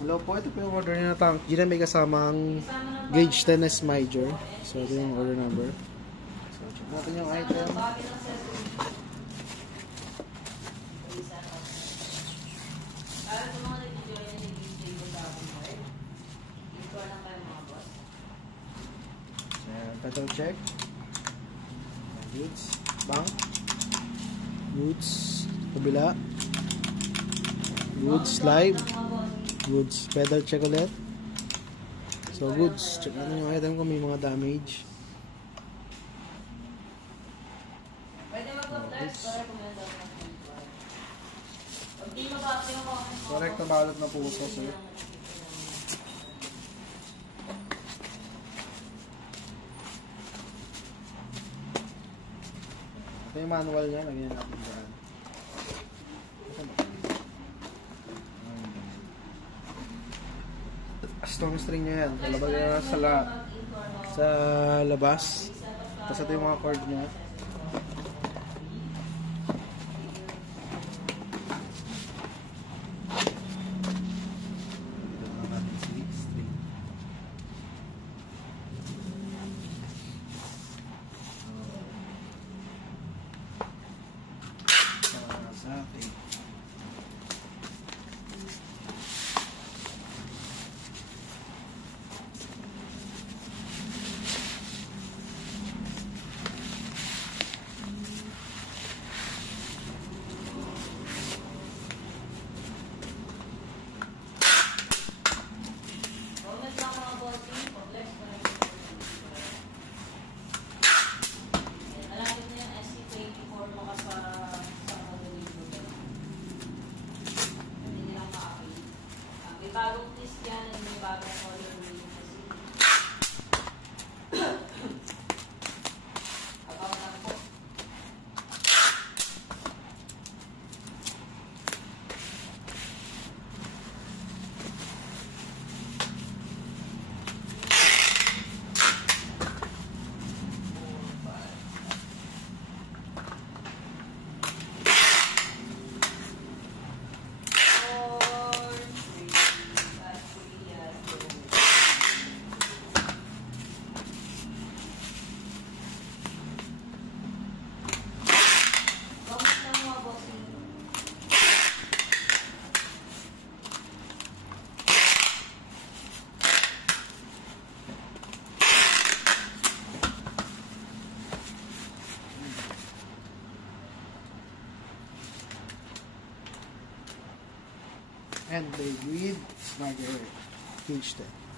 Hello po, ito po yung order na tank. Diyan may kasamang gauge 10S major. So, ito yung order number. So, check natin yung item. So, title check. Goods. Bank. Goods. Kabila. Goods live. Goods. Pedal check ulit. So, goods. Check natin yung item kung may mga damage. Correct na balot na puso, sir. Ito yung manual niya. Lagyan natin dyan. Strong string niya yan. Kalabag na sa labas. Tapos ito yung mga cord niya. Bagong twist yan at may bagong color wheel kasi. Abaw na po. And they with Snyder Cage 10.